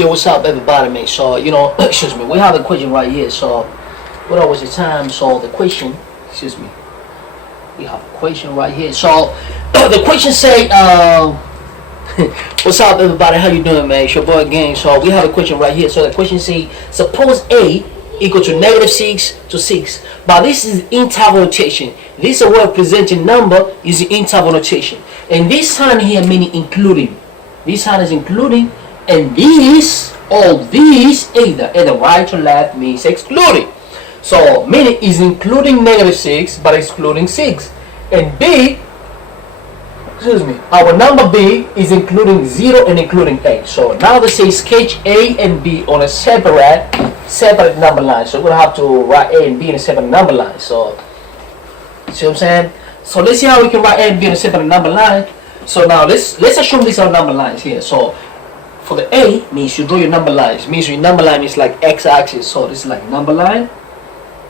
Yo, what's up, everybody, man? So, excuse me, we have a question right here. So, what was the time? So, the question, excuse me, we have a question right here. So, the question say, what's up, everybody? How you doing, man? It's your boy again. So, we have a question right here. So, the question say, suppose A equal to -6 to 6. But this is interval notation. This is a way of presenting number using interval notation. And this sign here meaning including. This sign is including. And these, all these, either right or left means excluding. So meaning is including -6 but excluding 6. And B, excuse me, our number B is including 0 and including 8. So now they say sketch A and B on a separate number line. So we're gonna have to write A and B in a separate number line. So see what I'm saying? So let's see how we can write A and B in a separate number line. So now let's assume these are number lines here. So for the A means you draw your number lines. Means your number line is like x-axis. So this is like number line.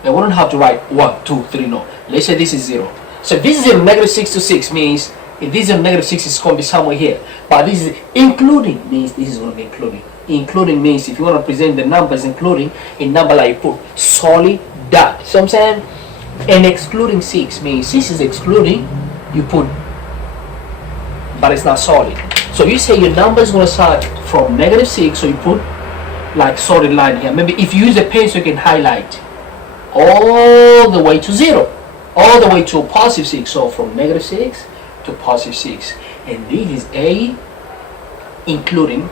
And we don't have to write 1, 2, 3. No. Let's say this is 0. So if this is -6 to 6 means if this is -6, it's going to be somewhere here. But this is including means this is going to be including. Including means if you want to present the numbers including in number line, you put solid dot. See what I'm saying? And excluding 6 means 6 is excluding. You put, but it's not solid. So you say your number is going to start from -6, so you put like solid line here. Maybe if you use a pencil, you can highlight all the way to 0, all the way to +6. So from -6 to +6. And this is A including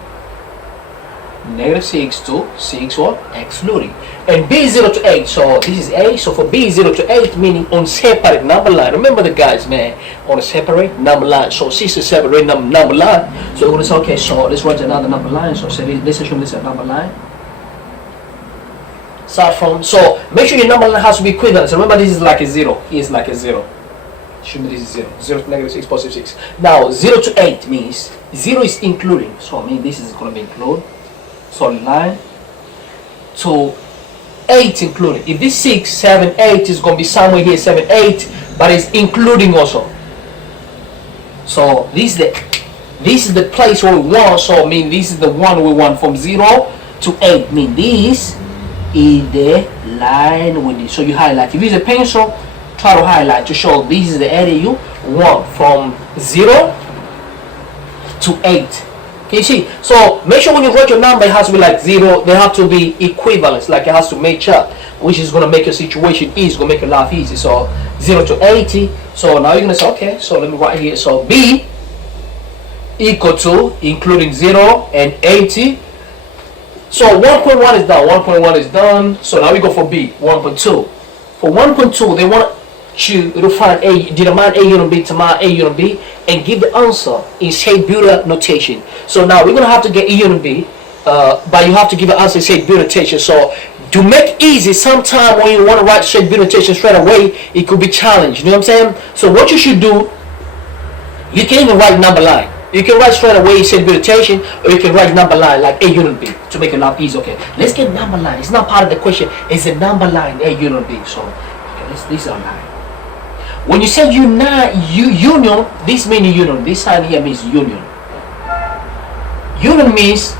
-6 to 6 or excluding. And B is 0 to 8. So this is A. So for B is 0 to 8 meaning on separate number line. Remember the guys, man, on a separate number line. So 6 is separate number line. So we're going to say, okay, so let's write another number line. So say let's assume this is a number line. Start from, so make sure your number line has to be equivalent. So remember this is like a 0. Here's like a 0. Should be this is 0. 0 to -6, +6. Now 0 to 8 means 0 is including. So I mean this is going to be include. Solid line. So 8 including. If this 6, 7, 8 is going to be somewhere here, 7, 8, but it's including also. So this is the place where we want. So I mean this is the one we want from 0 to 8. I mean this is the line with it. So you highlight. If you use a pencil, try to highlight to show this is the area you want from 0 to 8. Can you see? So make sure when you write your number, it has to be like 0. They have to be equivalent. Like it has to match up, which is going to make your situation easy. Going to make your life easy. So 0 to 80. So now you're going to say, okay, so let me write here. So B equal to including 0 and 80. So 1.1 is done. 1.1 is done. So now we go for B. 1.2. For 1.2, they want you to find determine AUB, determine AUB, and give the answer in shade builder notation. So now we're gonna have to get AUB, but you have to give an answer in shade builder notation. So to make easy, sometime when you want to write shade builder notation straight away, it could be challenged. You know what I'm saying? So what you should do, you can even write number line. You can write straight away shade builder notation, or you can write number line like AUB to make it a lot easier. Okay, let's get number line. It's not part of the question. It's a number line AUB. So okay, this is our line. When you say union, this means union. This sign here means union. Union means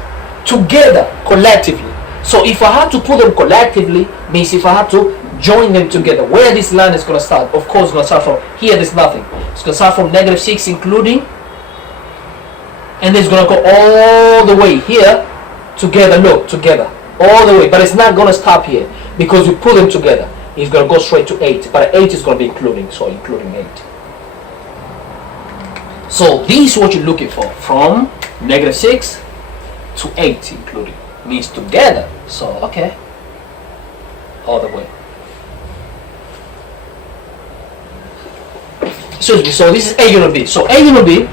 together, collectively. So if I have to put them collectively, means if I have to join them together. Where this line is going to start? Of course, it's going to start from here. There's nothing. It's going to start from -6, including, and it's going to go all the way here together. Look, together, all the way. But it's not going to stop here because we put them together. It's going to go straight to 8, but 8 is going to be including, so including 8. So this is what you're looking for, from -6 to 8 including, means together. So okay, all the way. Excuse me. So this is AUB. So AUB,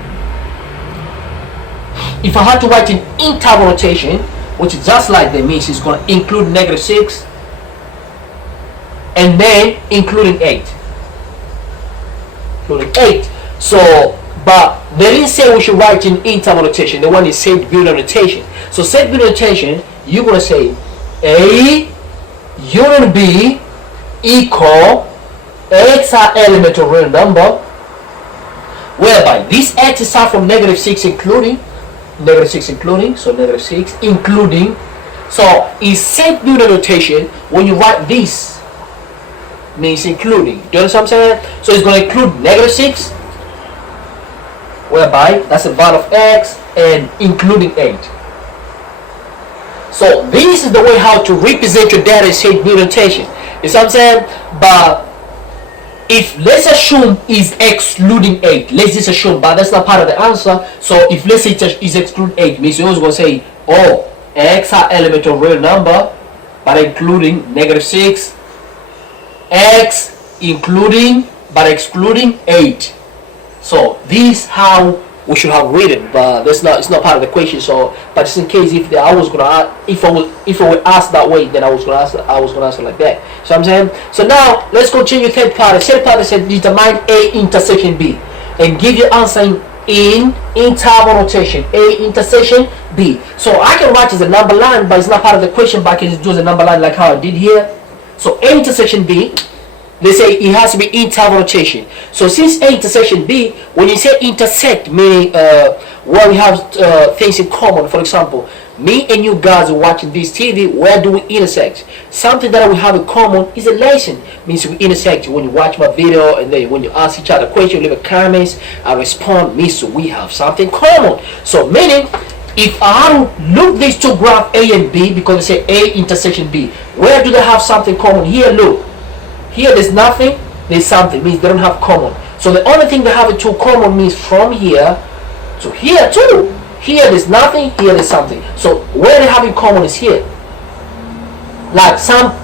if I had to write in interval notation, which is just like that, means it's going to include -6. And then including 8. Including 8. So, but they didn't say we should write in interval notation. They want to say builder notation. So set builder notation, you're gonna say A union B equal X are element of real number, whereby this X is start from -6 including, negative 6 including, so negative 6 including. So in set unit notation, when you write this, means including. Do you understand what I'm saying? So it's going to include negative 6, whereby that's a value of x, and including 8. So this is the way how to represent your data in set unit notation. You see what I'm saying? But if let's assume is excluding 8, let's just assume, but that's not part of the answer. So if let's say is exclude 8, means you're always going to say, oh, x are element of real number, but including negative 6, x including but excluding 8. So this how we should have written, but that's not, it's not part of the question. So but just in case if I was gonna if I would ask that way, then I was gonna answer like that. So I'm saying, so now let's continue third part. Third part said determine A intersection B and give your answer in interval notation, A intersection B. So I can write as a number line, but it's not part of the question, but I can just do as a number line like how I did here. So A intersection B, they say it has to be interval notation. So since A intersection B, when you say intersect, meaning where we have things in common, for example, me and you guys are watching this TV, where do we intersect? Something that we have in common is a lesson. Means we intersect when you watch my video, and then when you ask each other questions, leave a comments, I respond, means we have something common. So meaning, if I look these two graphs A and B, because they say A intersection B, where do they have something common? Here, look. Here there's nothing, there's something, means they don't have common. So the only thing they have in two common means from here to here too. Here there's nothing, here there's something. So where they have in common is here. Like some,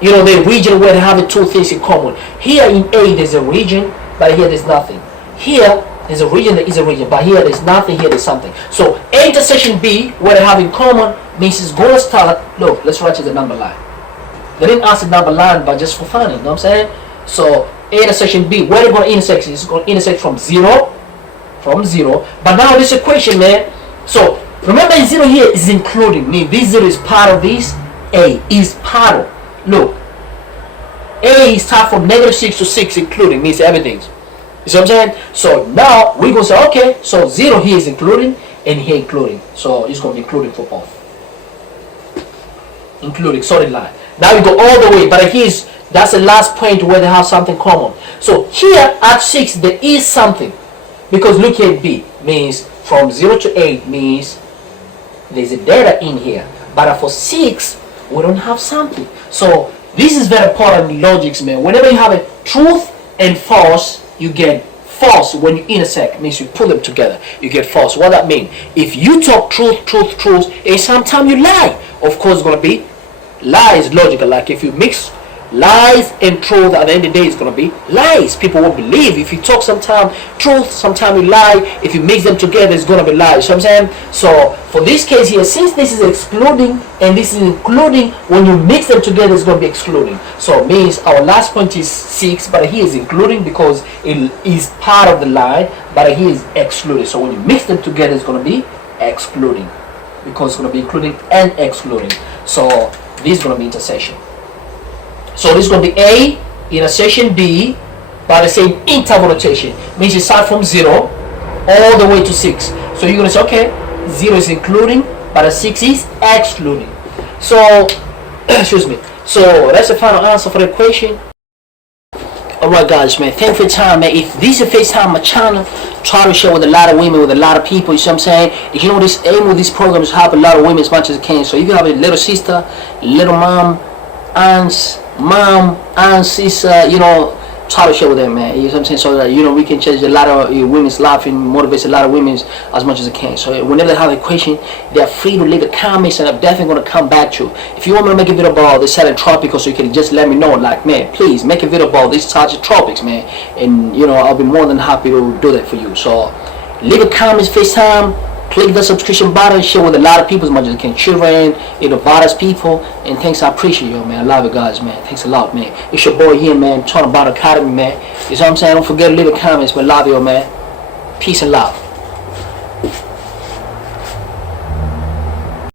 you know, the region where they have two things in common. Here in A there's a region, but here there's nothing. Here there's a region, there is a region, but here there's nothing, here there's something. So A intersection B, where they have in common, means it's going to start, look, let's write it as a number line. They didn't ask the number line, but just for fun, you know what I'm saying? So A intersection B, where they're going to intersect? It's going to intersect from 0. But now this equation, man. So remember, 0 here is including. Mean this 0 is part of this. A is part of. Look, A starts from negative 6 to 6, including, means everything. You see what I'm saying? So now we're going to say, okay, so 0 here is including, and here including. So it's going to be including for both. Including, solid line. Now we go all the way, but here's, that's the last point where they have something common. So here at 6 there is something, because look here at B, means from 0 to 8 means there's a data in here, but for 6 we don't have something. So this is very important in logics, man. Whenever you have a truth and false, you get false. When you intersect, means you put them together, you get false. What that mean? If you talk truth, and sometimes you lie, of course it's going to be lies. Logical. Like if you mix lies and truth, at the end of the day it's going to be lies. People won't believe. If you talk sometimes truth, sometimes you lie, if you mix them together it's going to be lies. So I'm saying, so for this case here, since this is excluding and this is including, when you mix them together it's going to be excluding. So it means our last point is 6, but here is including because it is part of the line, but here is excluding. So when you mix them together it's going to be excluding, because it's going to be including and excluding. So this is going to be intersection. So this is going to be A intersection B by the same interval notation. Means you start from 0 all the way to 6. So you're going to say, okay, 0 is including, but the 6 is excluding. So, excuse me. So that's the final answer for the equation. Alright guys, man, thank you for your time, man. If this is the first time on my channel, try to share with a lot of women, with a lot of people, you see what I'm saying? You know, this aim with this program is to help a lot of women as much as I can. So if you have a little sister, little mom, aunts, sister, you know, try to share with them, man. You know what I'm saying? So that, you know, we can change a lot of women's life and motivate a lot of women as much as I can. So whenever they have a question, they're free to leave the comments, and I'm definitely going to come back to you. If you want me to make a video about the Southern Tropical, so you can just let me know, like, man, please make a video about this type of tropics, man, and you know, I'll be more than happy to do that for you. So leave a comments, FaceTime, click the subscription button, share with a lot of people as much as you can, children, you know, virus people, and thanks. I appreciate you, man. I love you guys, man. Thanks a lot, man. It's your boy here, man. Talking about Academy, man. You know what I'm saying? Don't forget to leave a comments, man. Love you, man. Peace and love.